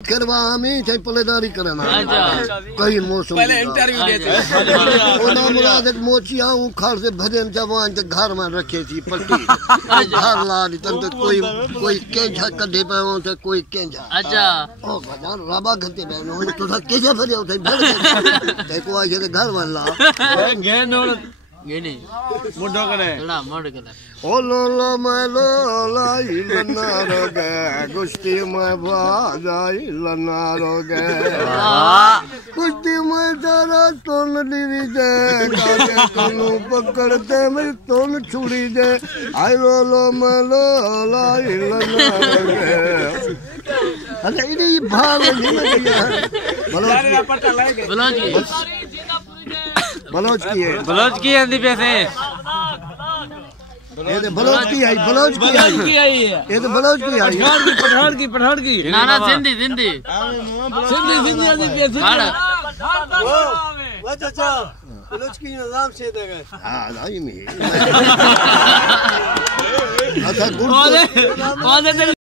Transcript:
करवा हमें चाहे पलेदारी करना कहीं मौसम पहले इंटरव्यू देते ओना मुराद मोची आऊं खार से भजन जवान के घर में रखे थी पट्टी घर ला दी तंत कोई केंझा कढे पे हो से कोई केंझा अच्छा ओ भजन रबा घंटे में हो तो था केंझा भरे उठे ते को आजे के घर में ला गे नो गेनी मुंडो करे ना मोड़ करे ओ लो ला इलना रोगे गुस्ती में बाजाई लना रोगे गुस्ती में जरा तोन दीवी जे काके तोनु पकड़ते में तोन छुड़ी जे आई लो ला इलना रोगे अरे ये भाव नहीं लगेगा बलोच की अंधी पैसे ये तो बलोच की आई ये तो बलोच की आई पठान की ना ना सिंधी अंधी पैसे वो चाचा बलोच की निजाम से देगा हां नहीं में अच्छा गुड